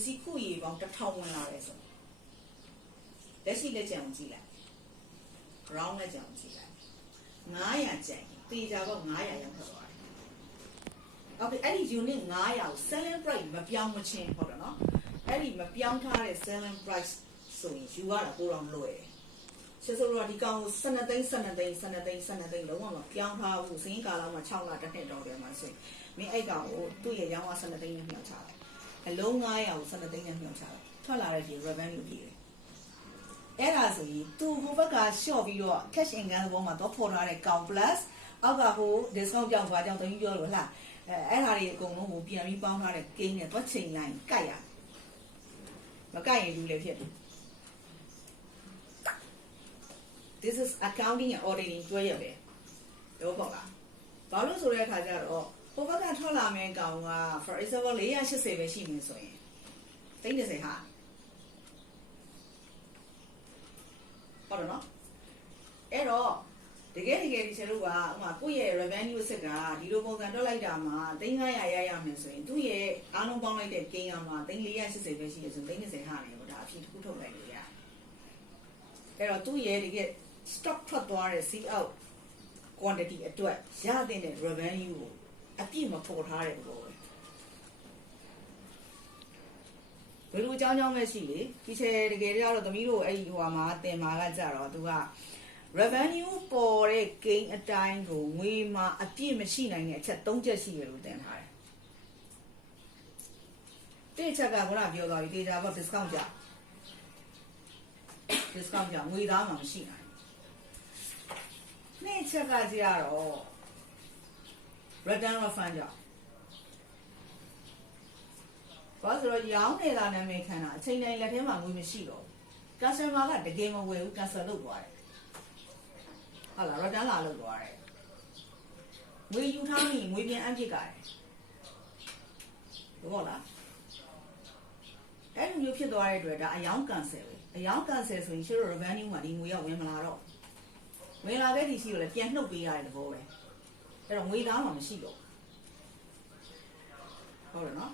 စ္စည်းခုရေပေါင်း1000ဝင်လာတယ်ဆိုလက်ရှိလက်ကျန်ကြည့်လိုက် ground လက်ကျန်ကြည့်လိုက်900ကျန်တေချာပေါက်900ရောက်ထွက်သွားတယ်။ Okay အဲ့ဒီ unit 900ကို selling price မပြောင်းမချင်းဟုတ်တယ်နော်။အဲ့ဒီမပြောင်းထားတဲ့ selling price ဆိုရင်ယူရတာပိုတော့လွယ်တယ်။ဆိုတော့ဒီကောင်ကို12သိန်းလုံးဝမပြောင်းထားဘူး။စင်းကာလောက်မှာ6လတစ်နှစ်တော့တယ်မှာဆိုရင်မင်းအဲ့ကောင်ကိုသူ့ရဲ့ရောင်းအား12သိန်းနဲ့မြှောက်ချတယ်။အလုံး900ကို12သိန်းနဲ့မြှောက်ချတယ်။ထွက်လာတဲ့ဒီ revenue ပြည်တယ်။အဲ့ဒါဆိုရင်သူဟိုဘက်ကရှော့ပြီးတော့ cash income ဘောမှာတော့ပေါ်ထားတဲ့ကောင် plus အောက်ကဟို discount ကြောင့်ဘာကြောင့်တမီးပြောလို့ဟလားအဲ့ဟာတွေအကုန်လုံးကိုပြန်ပြီးပေါင်းထားတဲ့ gain နဲ့တော့ချိန်လိုက်ကြိုက်ရမကြိုက်ရင်လူလည်းဖြစ်တယ် This is accounting and auditing တွဲရပဲပြောပေါ့လားဘာလို့ဆိုတဲ့အခါကျတော့ဟိုဘက်ကထွက်လာမယ့်ကောင်က for example 480ပဲရှိနေဆိုရင်30ဟာဟုတ်တယ်နော်အဲ့တော့တကယ်ဒီချေလို့ကဥမာကိုယ့်ရဲ့ revenue စစ်ကဒီလိုပုံစံတွက်လိုက်တာမှာ300ရရမယ်ဆိုရင်သူ့ရဲ့အားလုံးပေါင်းလိုက်တဲ့ gain ကမှာ480ပဲရှိတယ်ဆိုရင်30ဟာနေပေါ့ဒါအဖြစ်တစ်ခုထုတ်လိုက်လို့ရအဲ့တော့သူ့ရဲ့ဒီက stock ထွက်သွားတဲ့ C out quantity အတွက်ရတဲ့ revenue ကိုအပြည့်မပေါ်ထားတဲ့ဘောဘယ်လိုအကြောင်းပဲရှိလေဒီချေတကယ်တော့သမီးတို့အဲ့ဒီဟိုမှာတင်မာကကြတော့သူကrevenue ပေါ်တဲ့ gain အတိုင်းကိုငွေမှာအပြည့်မရှိနိုင်တဲ့အချက်3ချက်ရှိရလို့တင်ထားတယ်။တစ်ချက်ကခုနပြောသွားပြီ data ပေါ့ discount ကြောင့် discount ကြောင့်ငွေသားမှမရှိနိုင်ဘူး။နှစ်ချက်ကကြတော့ return refund ကြောင့်ဘာလို့ဆိုတော့ရောင်းနေတာနာမည်ခံတာအချိန်တိုင်းလက်ထဲမှာငွေမရှိတော့ဘူး။ customer ကတကယ်မဝယ်ဘူး cancel လုပ်သွားတယ်။ဟုတ်လား return လာလုပ်သွားတယ်ငွေယူထားပြီးငွေပြန်အပြစ်ကတယ်ဟုတ်လားအဲ့လိုမျိုးဖြစ်သွားတဲ့အတွက်ဒါအယောင် cancel ပဲအယောင် cancel ဆိုရင်ရှိတော့ revenue မှာဒီငွေရောက်ဝင်မလာတော့ဝင်လာတဲ့ဒီရှိတော့လည်းပြန်နှုတ်ပေးရတဲ့သဘောပဲအဲ့တော့ငွေသားမှမရှိတော့ဟုတ်တယ်နော်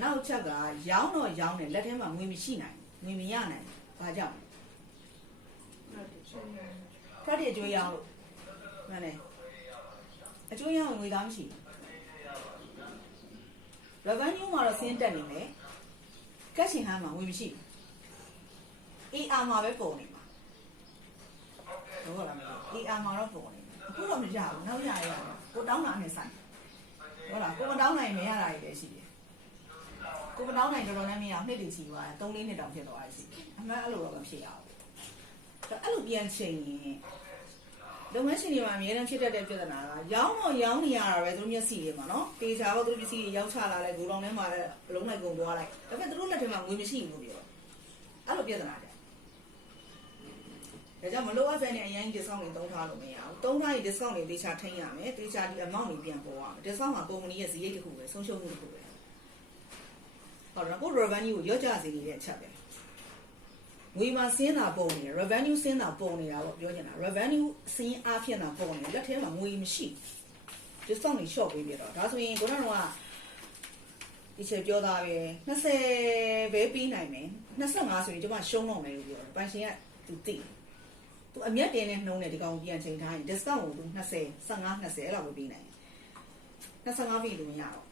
နောက်ချက်ကရောင်းတော့ရောင်းတယ်လက်ထဲမှာငွေမရှိနိုင်ငွေမရနိုင်ဘာကြောင့်credit အကျွေးရောင်းလို့မှန်တယ်အကျွေးရောင်းငွေသားမရှိဘူး revenue မှာတော့ဆင်းတက်နေမယ် cash in hand မှာငွေမရှိဘူး AR မှာပဲပုံနေမှာဟုတ်လား AR မှာတော့ပုံနေအခုတော့မရဘူးနောက်ရရကိုတောင်းတာနဲ့ဆိုင်ဟုတ်လားကိုမတောင်းနိုင်မရတာတွေလည်းရှိတယ်ကိုမတောင်းနိုင်တော်တော်နဲ့မရနှစ်တည်ချီသွားတယ်3-4နှစ်တောင်ဖြစ်သွားတယ်ရှိတယ်အမှန်အဲ့လိုတော့မဖြစ်ရဘူးအဲ့လိုပြန်ချိန်ရင်လုပ်ငန်းရှင်တွေမှာအများအားဖြင့်ဖြစ်တတ်တဲ့ပြဿနာကရောင်းတော့ရောင်းနေရတာပဲသူတို့မျက်စိတွေမှာနော်တေချာတော့သူတို့ပစ္စည်းတွေရောက်ချလာလိုက်ဂိုဒေါင်ထဲမှာအလုံးလိုက်ကုန်သွားလိုက်ဒါပေမဲ့သူတို့လက်ထဲမှာငွေမရှိဘူးလို့ပြောအဲ့လိုပြဿနာတဲ့ဒါကြောင့်မလိုအပ်တဲ့နဲ့အရင် discount တွေတုံးထားလို့မရဘူးတုံးထားရင် discount တွေတေချာထိန်းရမယ်တေချာဒီ amount တွေပြန်ပေါ်ရမယ် discount မှာ company ရဲ့ဈေးရိတ်တစ်ခုပဲဆုံးရှုံးမှုတစ်ခုပဲဟုတ်တော့ကို revenue ကိုရော့ကျစေနေတဲ့အချက်ပဲငွေမှာဆင်းတာပုံနေတယ် revenue ဆင်းတာပုံနေတာပေါ့ပြောချင်တာ revenue ဆင်းအားဖြင့်တာပုံနေလက်ထဲမှာငွေမရှိဘူး discount တွေ short ပေးပြတော့ဒါဆိုရင်ကိုကတော့ဒီချက်ပြောသားပဲ20ပဲပြီးနိုင်မယ်25ဆိုရင်ကျွန်မရှုံးတော့မယ်လို့ပြောတယ်ပန်ရှင်ကသူသိသူအမျက်တင်တဲ့နှုံးနဲ့ဒီကောင်ပြန်ချိန်ထားရင် discount ကိုသူ20 15 20အဲ့လောက်ပဲပြီးနိုင်25ပြီလို့မရတော့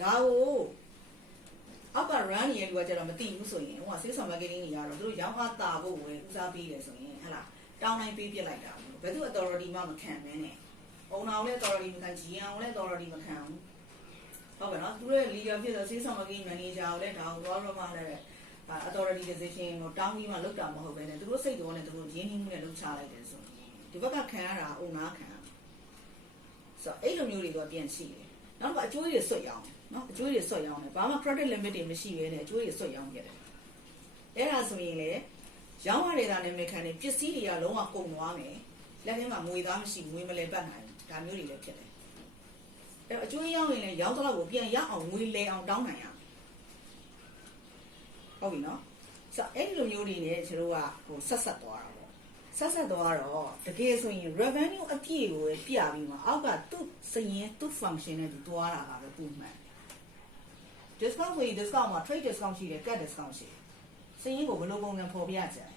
ဒါကိုအောက်က run ရဲ့လူကကျတော့မသိဘူးဆိုရင်ဟိုက sales marketing တွေကတော့သူတို့ရောင်းအားတာဖို့ပဲဦးစားပေးတယ်ဆိုရင်ဟဟလားတောင်းတိုင်းပေးပြလိုက်တာဘယ်သူ authority မှမခံမဲနဲ့ owner လည်း authority မခံ GM လည်း authority မခံဘူးဟုတ်ကဲ့နော်သူတို့ရဲ့ leader ဖြစ်တဲ့ sales marketing manager ကိုလည်းဒါကိုသွားတော့မှလည်း authority decision ကိုတောင်းပြီးမှလုပ်တာမဟုတ်ပဲနဲ့သူတို့စိတ်တော်နဲ့သူတို့ရင်းနှီးမှုနဲ့လုပ်ချလိုက်တယ်ဆိုရင်ဒီဘက်ကခံရတာ owner ခံဆိုအဲ့လိုမျိုးတွေတော့ပြန်ရှိတယ်နောက်တစ်ခါအကျိုးတွေဆွတ်ရအောင်နော်အကျိုးတွေဆွတ်ရအောင်တယ်ဘာမှ credit limit တွေမရှိဘဲနဲ့အကျိုးတွေဆွတ်ရအောင်ပြတယ်အဲ့ဒါဆိုရင်လေရောင်းရတဲ့သားနဲ့မခံနေပစ္စည်းတွေကလုံးဝကုန်သွားမယ်လက်ထဲမှာငွေသားမရှိငွေမလဲပတ်နိုင်ဒါမျိုးတွေလည်းဖြစ်တယ်အဲ့တော့အကျိုးရောင်းရင်လည်းရောင်းတော့ကိုပြန်ရအောင်ငွေလဲအောင်တောင်းနိုင်ရဟုတ်ပြီနော်ဆိုအဲ့ဒီလိုမျိုးတွေနဲ့ကျွန်တော်ကဟိုဆက်သွားတာပေါ့ဆက်သွားတော့တကယ်ဆိုရင် revenue အပြည့်ကိုပြပြီးမှအောက်ကသူ့စရင်သူ့ function နဲ့သူသွားတာကပဲပုံမှန် discount ဆိုရင် discount မှာ trade discount ရှိတယ် cut discount ရှိတယ်စင်းရင်ကိုဘယ်လိုပုံစံပေါ်ပြကြတယ်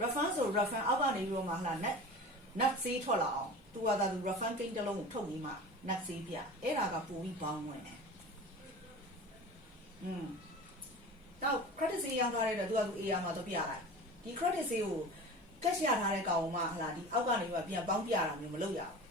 refund ဆို refund အောက်ကနေပြီးတော့မှဟလာ net ဈေးထွက်လာအောင်သူကသာသူ refund ကိန်းတစ်လုံးကိုထုတ်ပြီးမှ net ဈေးပြအဲ့ဒါကပိုပြီးဘောင်းဝင်တယ်တော့ credit ဈေးရောက်သွားတဲ့တော့သူကသူ AR မှာတော့ပြလိုက်ဒီ credit ဈေးကို cash ရထားတဲ့ကောင်မှဟလာဒီအောက်ကနေပြီးပြန်ပေါင်းပြတာမျိုးမလုပ်ရဘူး